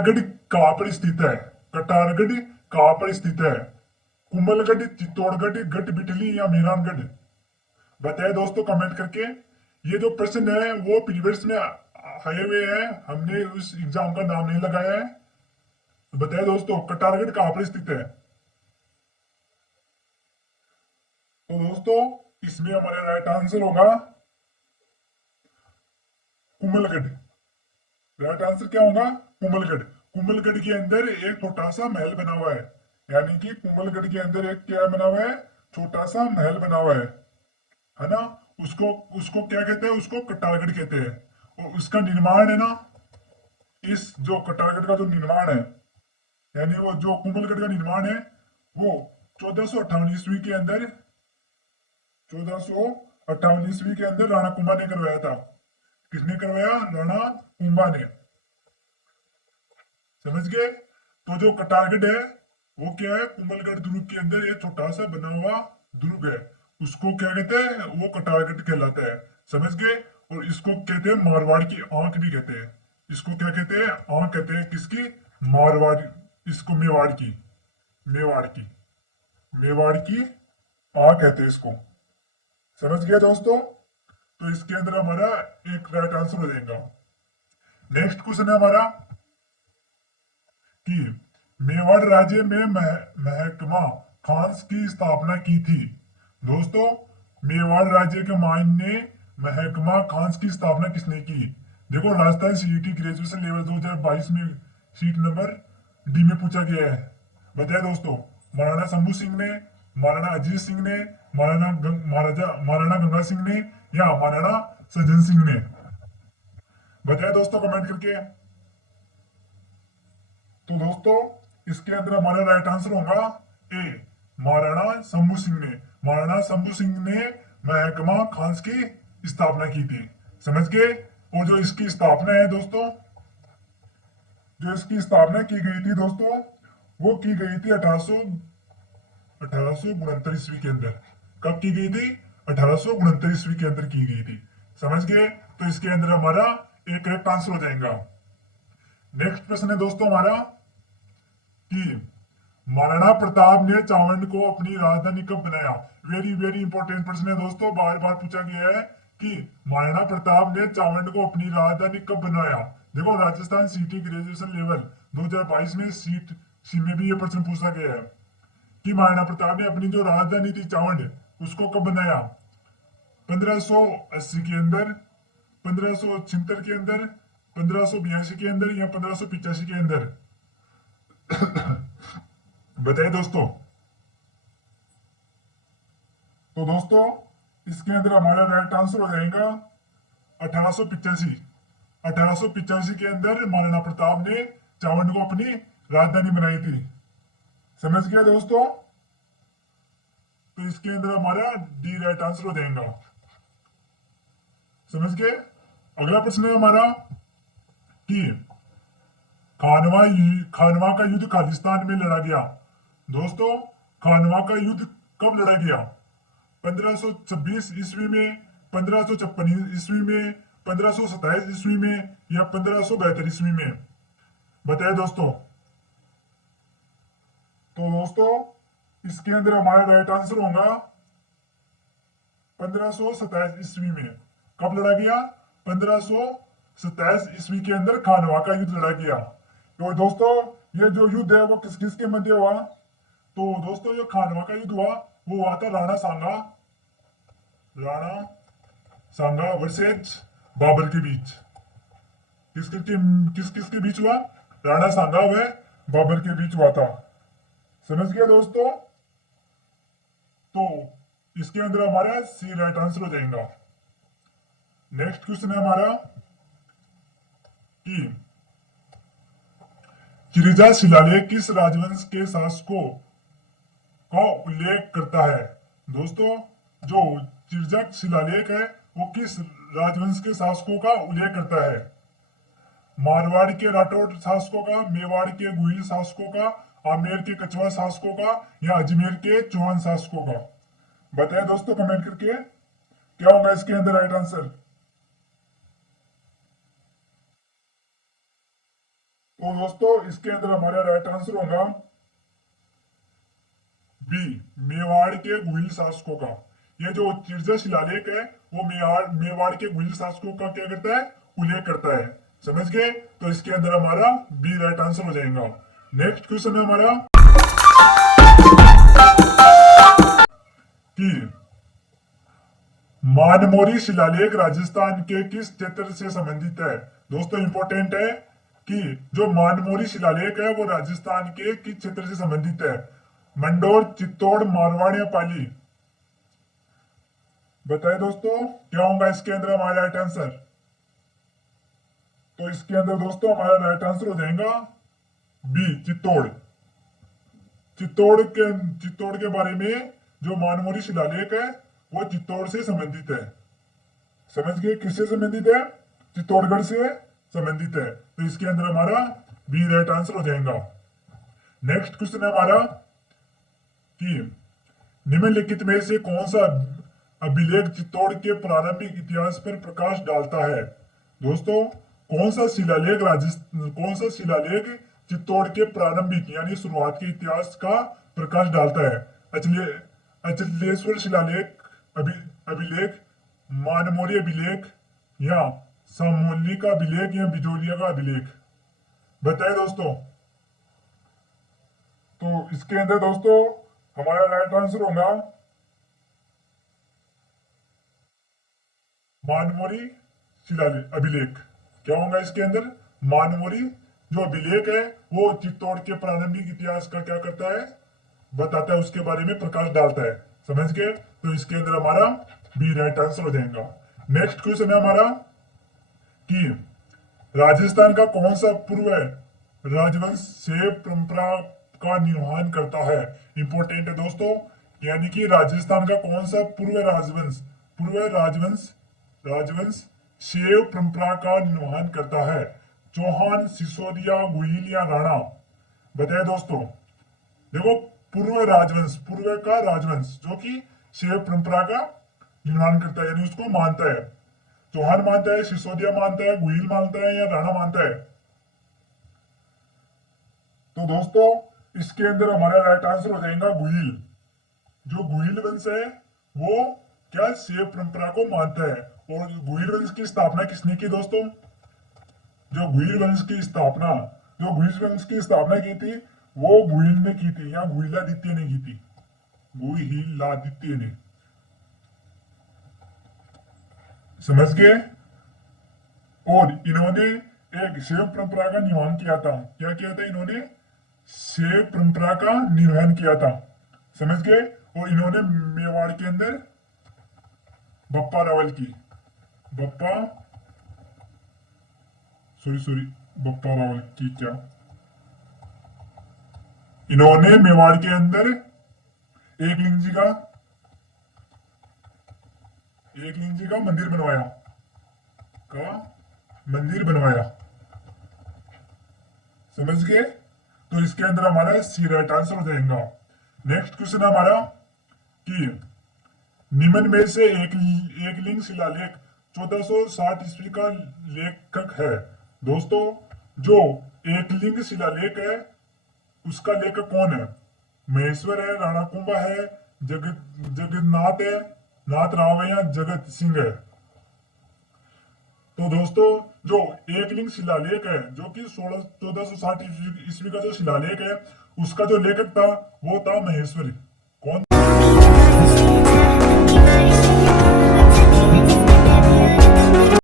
कटारगढ़ कहाँ पर स्थित है? कटारगढ़ कहाँ पर स्थित है? कुंभलगढ़, चित्तौड़गढ़, गढ़बिटली या मेहरानगढ़? बताए दोस्तों कमेंट करके। ये जो प्रश्न है वो प्रीवियस में आए हुए हैं, हमने उस एग्जाम का नाम नहीं लगाया है। तो बताए दोस्तों कटारगढ़ कहाँ पर स्थित है? तो दोस्तों इसमें हमारा राइट आंसर होगा कुंभलगढ़। राइट आंसर क्या होगा? कुंभलगढ़। कुंभलगढ़ के अंदर एक छोटा सा महल बना हुआ है, यानी कि कुंभलगढ़ के अंदर एक क्या बना हुआ है? छोटा सा महल बना हुआ है ना? उसको उसको क्या कहते हैं? उसको कटारगढ़ कहते हैं। और उसका निर्माण है ना, इस जो कटारगढ़ का जो निर्माण है, यानी वो जो कुंभलगढ़ का निर्माण है, वो 1458 ईस्वी के अंदर 1458 ईस्वी के अंदर राणा कुंभा ने करवाया था। किसने करवाया? राणा कुंभा ने। समझ गए? तो जो कटारगढ़ है वो क्या है? कुंभलगढ़ दुर्ग के अंदर एक छोटा सा बना हुआ दुर्ग है। उसको क्या कहते हैं? वो कटारगढ़ कहलाता है। समझ गए? और इसको कहते हैं मारवाड़ की आंख भी कहते हैं। इसको क्या कहते हैं? आंख कहते हैं। किसकी? मारवाड़। इसको मेवाड़ की। मेवाड़ की। मेवाड़ की आंख कहते हैं इसको। समझ गए दोस्तों? तो इसके अंदर हमारा एक राइट आंसर हो जाएगा। नेक्स्ट क्वेश्चन है हमारा कि मेवाड़ राज्य में महकमा खास की स्थापना की थी। दोस्तों मेवाड़ राज्य के मायने महकमा खान की स्थापना किसने की? देखो राजस्थान सीईटी ग्रेजुएशन लेवल 2022 में सीट नंबर डी में पूछा गया है। बताया दोस्तों, महाराणा शंभू सिंह ने, महाराणा अजीत सिंह ने, महाराणा गंगा सिंह ने या महाराणा सज्जन सिंह ने? बताया दोस्तों कमेंट करके। तो दोस्तों इसके अंदर हमारा राइट आंसर होगा ए, महाराणा शंभू सिंह ने। महाराणा शंभू सिंह ने महकमा खान की स्थापना की थी। समझ गए? और जो इसकी स्थापना है दोस्तों, जो इसकी स्थापना की गई थी दोस्तों, वो की गई थी 1869 ईस्वी के अंदर। कब की गई थी? 1869 ईस्वी के अंदर की गई थी। समझ गए? तो इसके अंदर हमारा एक करेक्ट आंसर हो जाएगा। नेक्स्ट प्रश्न है दोस्तों हमारा कि महाराणा प्रताप ने चावंड को अपनी राजधानी कब बनाया? वेरी वेरी इंपॉर्टेंट प्रश्न है दोस्तों, बार बार पूछा गया है कि महाराणा प्रताप ने चावंड को अपनी राजधानी कब बनाया। देखो राजस्थान सिटी ग्रेजुएशन लेवल 2022 में सीट सी में भी ये प्रश्न पूछा गया है कि महाराणा प्रताप ने अपनी जो राजधानी थी चावंड, उसको कब बनाया? 1580 के अंदर, 1576 के अंदर, 1582 के अंदर या 1585 के अंदर? बताइए दोस्तों। तो दोस्तों इसके अंदर हमारा राइट आंसर हो जाएगा 1885। 1885 के अंदर महाराणा प्रताप ने चावंड को अपनी राजधानी बनाई थी। समझ गया दोस्तों? तो इसके अंदर हमारा डी राइट आंसर हो जाएगा। समझ गए? अगला प्रश्न है हमारा कि खानवा खानवा का युद्ध खालिस्तान में लड़ा गया। दोस्तों खानवा का युद्ध कब लड़ा गया? 1526 ईस्वी में, 1556 ईस्वी में, 1527 ईस्वी में या 1572 ईस्वी में? बताए दोस्तों। तो दोस्तों इसके अंदर हमारा राइट आंसर होगा 1527 ईस्वी में। कब लड़ा गया? 1527 ईस्वी के अंदर खानवा का युद्ध लड़ा गया। तो दोस्तों ये जो युद्ध है वो किस किस के मध्य हुआ? तो दोस्तों जो खानवा का युद्ध हुआ वो हुआ था राणा सांगा वर्सेज बाबर के बीच। किस किस के बीच हुआ? राणा सांगा व बाबर के बीच हुआ था। समझ गया दोस्तों? तो इसके अंदर हमारा सी राइट आंसर हो जाएगा। नेक्स्ट क्वेश्चन है हमारा कि चिरिजा शिलालेख किस राजवंश के शासकों का उल्लेख करता है? दोस्तों जो चिरजक शिलालेख है वो किस राजवंश के शासकों का उल्लेख करता है? मारवाड़ के राठौड़ शासकों का, मेवाड़ के गुहिल शासकों का, आमेर के कछवा शासकों का या अजमेर के चौहान शासकों का? बताएं दोस्तों कमेंट करके क्या होगा इसके अंदर राइट आंसर। तो दोस्तों इसके अंदर हमारा राइट आंसर होगा बी, मेवाड़ के गुहिल शासकों का। ये जो चिरजा शिलालेख है वो मेवाड़ के गुहिल शासकों का क्या करता है, उल्लेख करता है। समझ गए? तो इसके अंदर हमारा बी राइट आंसर हो जाएगा। नेक्स्ट क्वेश्चन है हमारा कि मानमोरी शिलालेख राजस्थान के किस क्षेत्र से संबंधित है। दोस्तों इंपॉर्टेंट है कि जो मानमोरी शिलालेख है वो राजस्थान के किस क्षेत्र से संबंधित है। मंडोर, चित्तौड़, मारवाड़ या पाली। बताए दोस्तों क्या होगा इसके अंदर हमारा राइट आंसर। तो इसके अंदर दोस्तों हमारा राइट आंसर हो जाएगा बी, चित्तौड़। चित्तौड़ के बारे में जो मानमोरी शिलालेख है वो चित्तौड़ से संबंधित है। समझ गए? किससे संबंधित है? चित्तौड़गढ़ से संबंधित है। तो इसके अंदर हमारा बी राइट आंसर हो जाएगा। नेक्स्ट क्वेश्चन है हमारा कि निम्नलिखित में से कौन सा अभिलेख चित्तौड़ के प्रारंभिक इतिहास पर प्रकाश डालता है। दोस्तों कौन सा शिलालेख चित्तौड़ के प्रारंभिक यानी शुरुआत के इतिहास का प्रकाश डालता है। अचलेश्वर शिलालेख अभिलेख, मानमोरी अभिलेख या सामोली का अभिलेख या बिजोलिया का अभिलेख। बताए दोस्तों। तो इसके अंदर दोस्तों हमारा राइट आंसर होगा मानमोरी शिलालेख अभिलेख। क्या होगा इसके अंदर? मानमोरी जो अभिलेख है वो चित्तौड़ के प्रारंभिक इतिहास का क्या करता है, बताता है, उसके बारे में प्रकाश डालता है। समझ गए? तो इसके अंदर हमारा बी राइट आंसर हो जाएगा। नेक्स्ट क्वेश्चन है हमारा कि राजस्थान का कौन सा पूर्व राजवंश से परंपरा का निर्वहन करता है। इंपॉर्टेंट है दोस्तों। यानी कि राजस्थान का कौन सा राजवंश शैव परंपरा का निर्वहन करता है। चौहान, सिसोदिया, गुहिल या राणा। बताए दोस्तों। देखो पूर्व का राजवंश जो कि शैव परंपरा का निर्माण करता है यानी उसको मानता है। चौहान मानता है, सिसोदिया मानता है, गुहिल मानता है या राणा मानता है। तो दोस्तों इसके अंदर हमारा राइट आंसर हो जाएगा गुहिल। जो गुहिल वंश है वो क्या शैव परंपरा को मानता है। और गुहिल वंश की स्थापना किसने की दोस्तों? जो गुहिल वंश की स्थापना की थी वो गुहिल ने की थी या गुहिलादित्य ने की थी। गुहिलादित्य ने। समझ गए? और इन्होंने एक शैव परंपरा का निर्माण किया था। क्या किया था इन्होंने? शैव परंपरा का निर्वहन किया था। समझ गए? और इन्होंने मेवाड़ के अंदर बप्पा रावल की क्या इन्होंने मेवाड़ के अंदर एकलिंग जी का मंदिर बनवाया। समझ गए? तो इसके अंदर हमारा सी राइट आंसर हो जाएगा। नेक्स्ट क्वेश्चन हमारा कि निम्न में से एकलिंग शिलालेख 1460 ईस्वी का लेखक है। दोस्तों जो एकलिंग शिलालेख है उसका लेखक कौन है? महेश्वर है, राणा कुंभा है, जगन्नाथ है, नाथ राव है या जगत सिंह है। तो दोस्तों जो एकलिंग शिलालेख है जो कि 1460 ईस्वी का जो शिलालेख है उसका जो लेखक था वो था महेश्वरी। कौन?